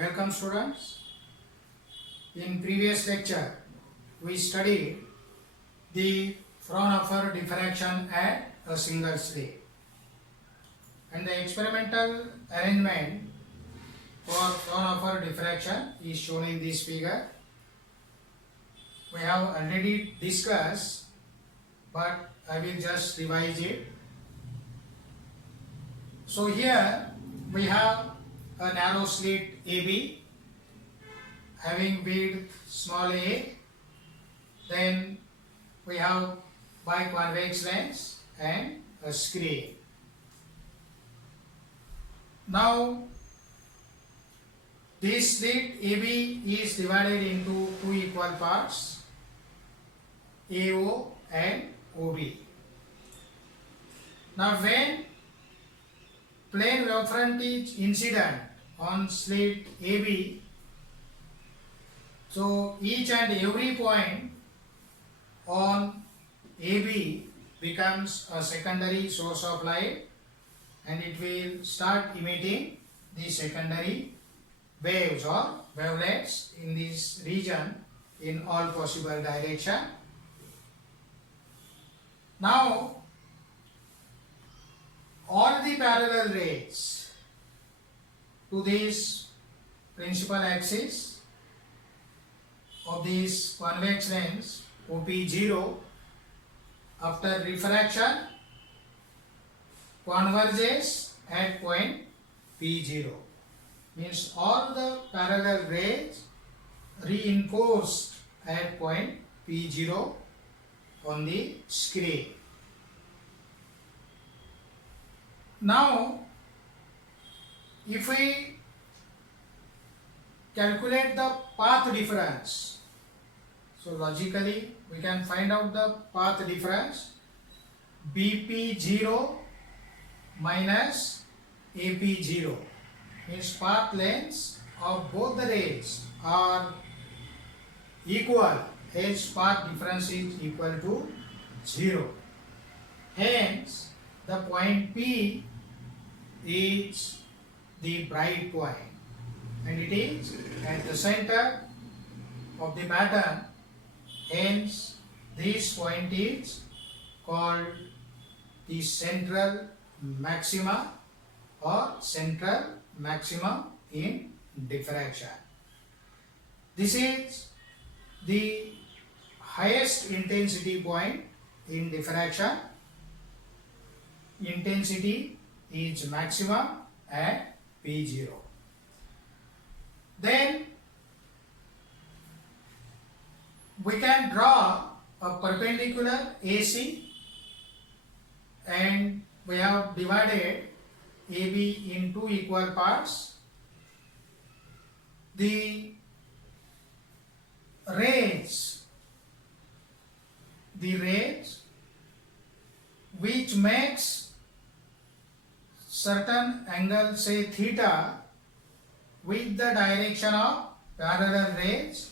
Welcome students. In previous lecture we studied the Fraunhofer diffraction at a single slit, and the experimental arrangement for Fraunhofer diffraction is shown in this figure. We have already discussed, but I will just revise it. So here we have a narrow slit AB having width small a, then we have biconvex lens and a screen. Now this slit AB is divided into two equal parts, AO and OB. Now when plane wavefront is incident on slit AB, so each and every point on AB becomes a secondary source of light, and it will start emitting the secondary waves or wavelets in this region in all possible direction. Now all the parallel rays to this principal axis of this convex lens OP0 after refraction converges at point P0. Means all the parallel rays reinforced at point P0 on the screen. Now if we calculate the path difference, so logically we can find out the path difference BP0 minus AP0, means path lengths of both the rays are equal, hence path difference is equal to 0. Hence the point P is the bright point, and it is at the center of the pattern. Hence this point is called the central maxima or central maximum in diffraction. This is the highest intensity point in diffraction. Intensity is maximum at P0. Then we can draw a perpendicular AC, and we have divided AB in two equal parts. The rays which makes certain angle, say theta, with the direction of parallel rays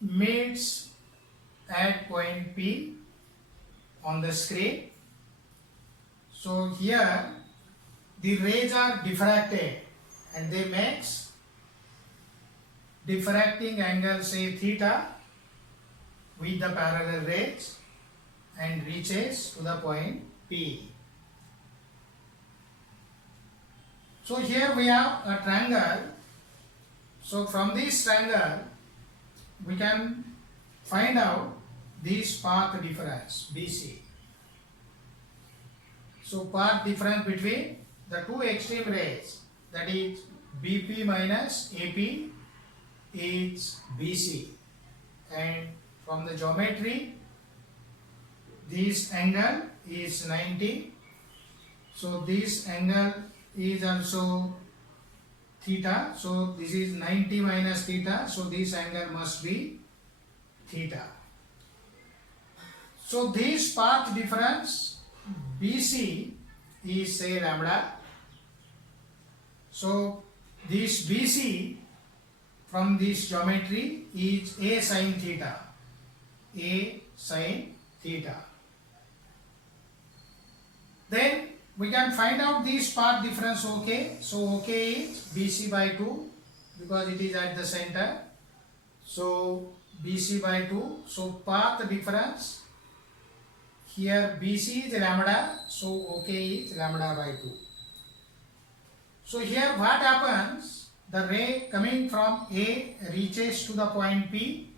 meets at point P on the screen. So here the rays are diffracted and they makes diffracting angle, say theta, with the parallel rays and reaches to the point P. So here we have a triangle. So from this triangle we can find out this path difference BC. So path difference between the two extreme rays, that is BP minus AP, is BC, and from the geometry this angle is 90. So this angle is also theta. So this is 90 minus theta. So this angle must be theta. So this path difference BC is, say, lambda. So this BC from this geometry is A sin theta. A sin theta. Then we can find out this path difference OK. So OK is BC by 2 because it is at the center. So BC by 2. So path difference here BC is lambda. So OK is lambda by 2. So here what happens? The ray coming from A reaches to the point P.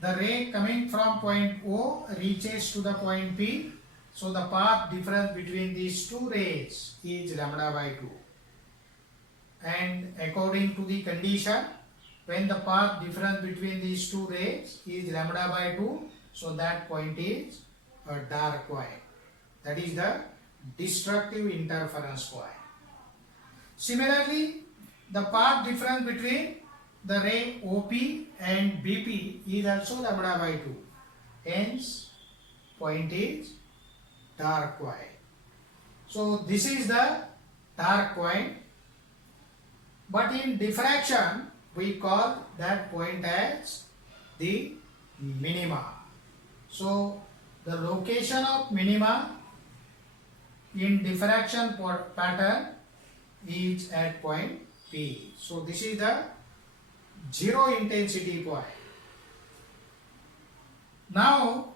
The ray coming from point O reaches to the point P. So the path difference between these two rays is lambda by 2. And according to the condition, when the path difference between these two rays is lambda by 2, so that point is a dark point. That is the destructive interference point. Similarly, the path difference between the ray OP and BP is also lambda by 2. Hence, point is dark point. So this is the dark point. But in diffraction, we call that point as the minima. So the location of minima in diffraction pattern is at point P. So this is the zero intensity point. Now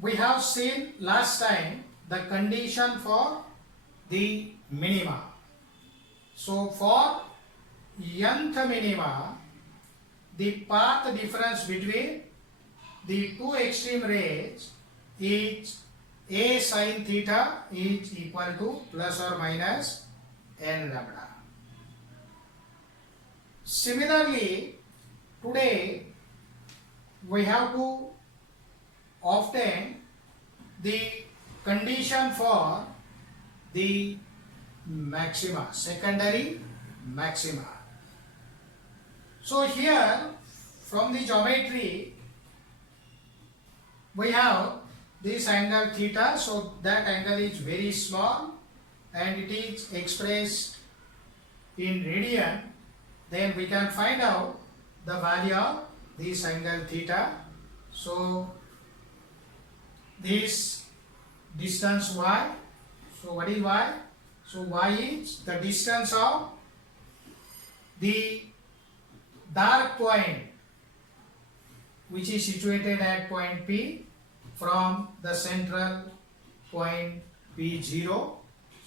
we have seen last time the condition for the minima. So for nth minima, the path difference between the two extreme rays is A sin theta is equal to plus or minus n lambda. Similarly, today we have to obtain the condition for the maxima, secondary maxima. So here from the geometry we have this angle theta, so that angle is very small and it is expressed in radian. Then we can find out the value of this angle theta. So this distance y, so what is y? So y is the distance of the dark point which is situated at point P from the central point P0.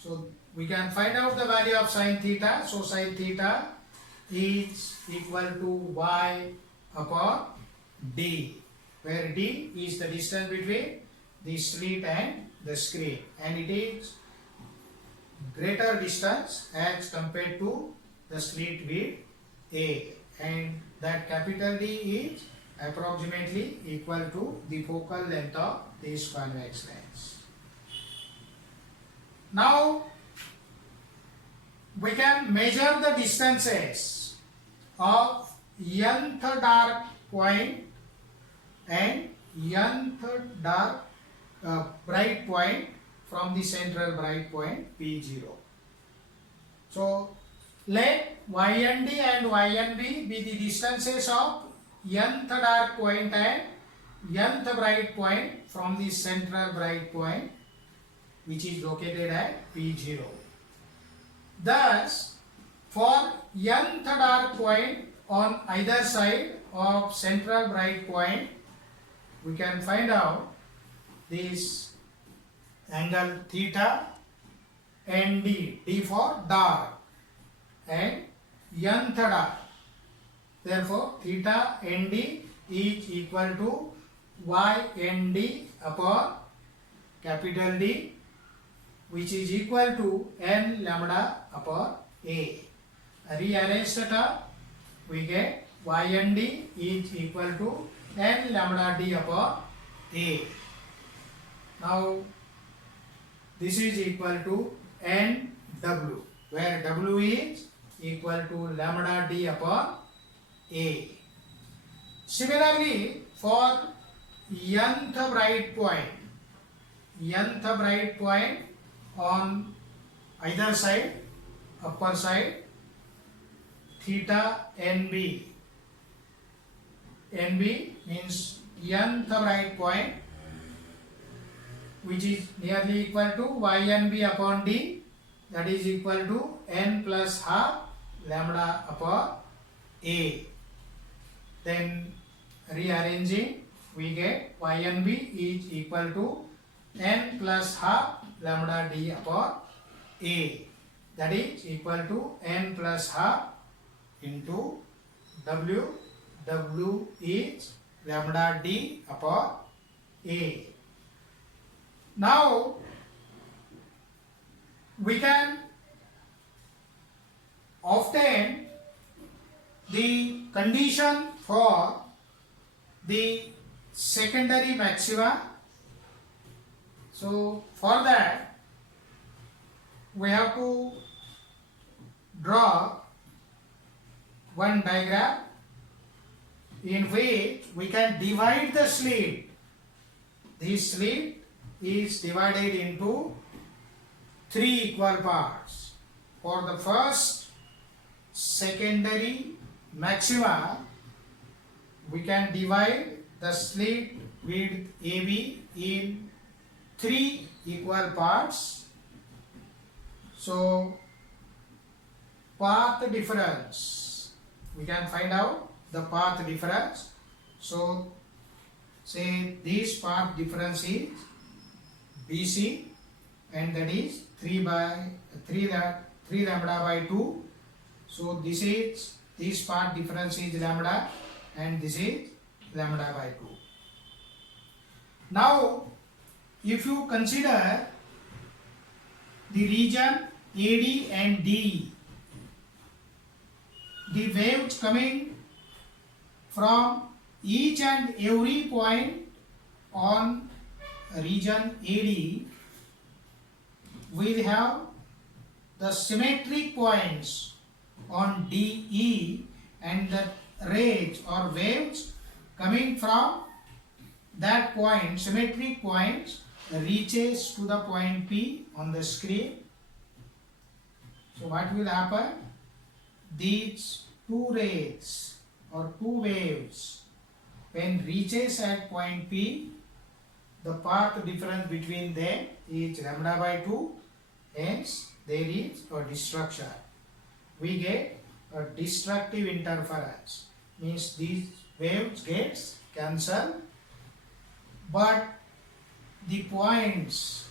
So we can find out the value of sin theta. So sin theta is equal to y upon d, where d is the distance between the slit and the screen, and it is greater distance as compared to the slit with A, and that capital D is approximately equal to the focal length of this convex lens. Now we can measure the distances of nth dark point and nth dark bright point from the central bright point P0. So let YND and YNB be the distances of nth dark point and nth bright point from the central bright point which is located at P0. Thus, for nth dark point on either side of central bright point, we can find out this angle theta ND, D for dark, and nth dark. Therefore, theta ND is equal to YND upon capital D, which is equal to n lambda upon A. Rearrange the term, we get YND is equal to n lambda D upon A. Now this is equal to NW, where W is equal to lambda D upon A. Similarly, for nth bright point on either side, upper side, theta NB. NB means nth bright point which is nearly equal to YNB upon D, that is equal to N plus half lambda upon A. Then rearranging, we get YNB is equal to N plus half lambda D upon A, that is equal to N plus half into W. W is lambda D upon A. Now we can obtain the condition for the secondary maxima. So for that we have to draw one diagram in which we can divide the slit. This slit is divided into three equal parts. For the first secondary maxima, we can divide the slit width AB in three equal parts. So path difference, we can find out the path difference. So say this path difference is BC, and that is 3 lambda by 2. So this path difference is lambda, and this is lambda by 2. Now if you consider the region AD and D, the waves coming from each and every point on region AD will have the symmetric points on DE, and the rays or waves coming from that point, symmetric points, reaches to the point P on the screen. So what will happen? These two rays or two waves, when reaches at point P, the path difference between them is lambda by 2, hence there is a destruction. We get a destructive interference, means these waves gets cancelled, but the points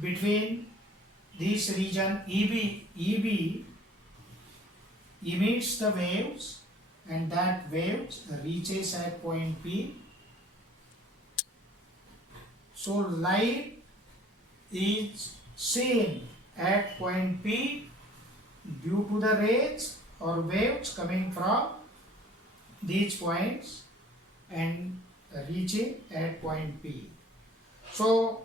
between this region EB emits the waves, and that waves reaches at point P. So light is seen at point P due to the rays or waves coming from these points and reaching at point P. So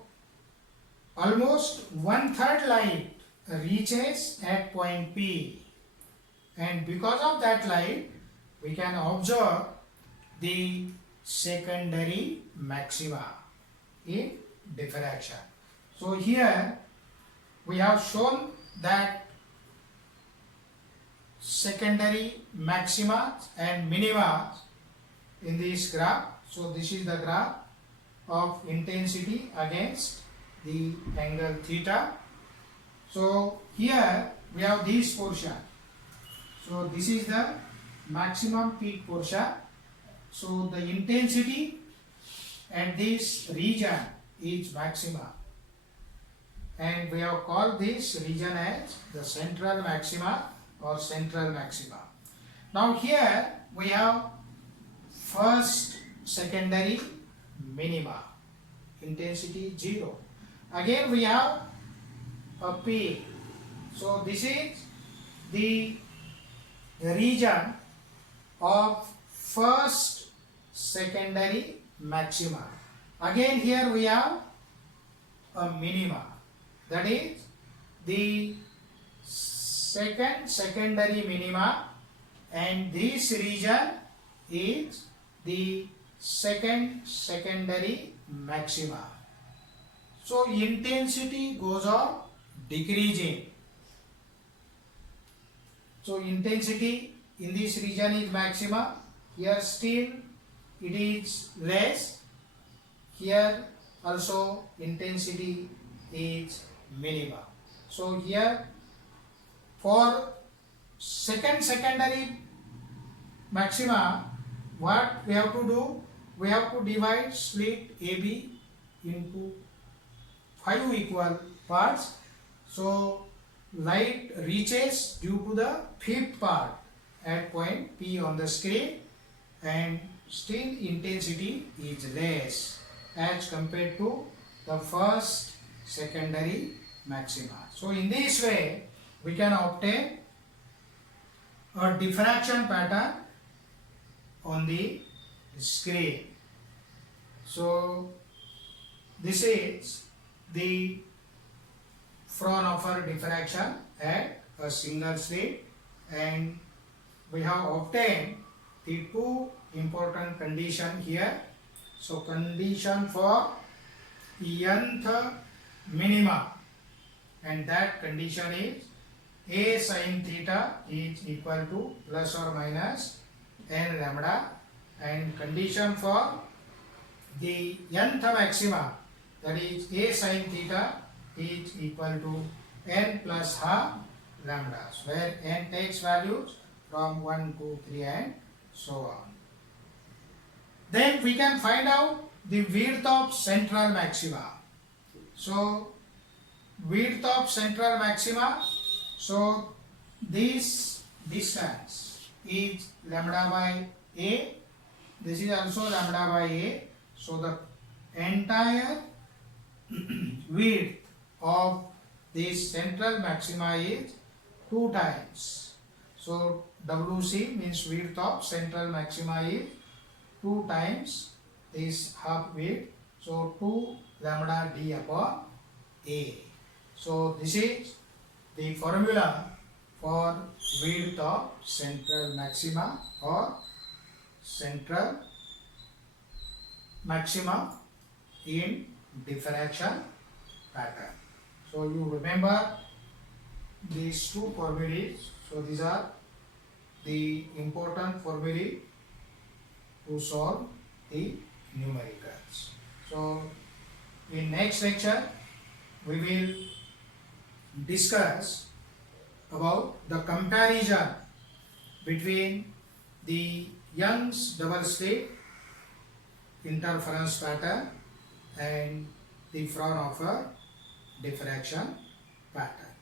almost 1/3 light reaches at point P, and because of that light we can observe the secondary maxima in diffraction. So here we have shown that secondary maxima and minima in this graph. So this is the graph of intensity against the angle theta. So here we have this portion. So this is the maximum peak portion. So the intensity at this region is maxima, and we have called this region as the central maxima or central maxima. Now here we have first secondary minima, intensity 0. Again we have a peak. So this is the region of first secondary maxima. Again here we have a minima, that is the second secondary minima, and this region is the second secondary maxima. So intensity goes on decreasing. So intensity in this region is maxima. Here still it is less. here also intensity is minimum. So here for secondary maxima, what we have to do? We have to divide split AB into 5 equal parts. So light reaches due to the fifth part at point P on the screen, and still intensity is less as compared to the first secondary maxima. So in this way we can obtain a diffraction pattern on the screen. So this is the Fraunhofer diffraction at a single slit, and we have obtained the two important condition here. So condition for nth minima, and that condition is A sin theta is equal to plus or minus n lambda, and condition for the nth maxima, that is A sin theta is equal to n plus half lambdas, where n takes values from 1, 2, 3 and so on. Then we can find out the width of central maxima. So width of central maxima, so this distance is lambda by A, this is also lambda by A, so the entire width of this central maxima is 2 times. So WC means width of central maxima is 2 times this half width, so 2 lambda d upon A. So this is the formula for width of central maxima or central maxima in diffraction pattern. So you remember these two formulas. So these are the important formulae to solve the numericals. So in next lecture we will discuss about the comparison between the Young's double slit interference pattern and the Fraunhofer diffraction pattern.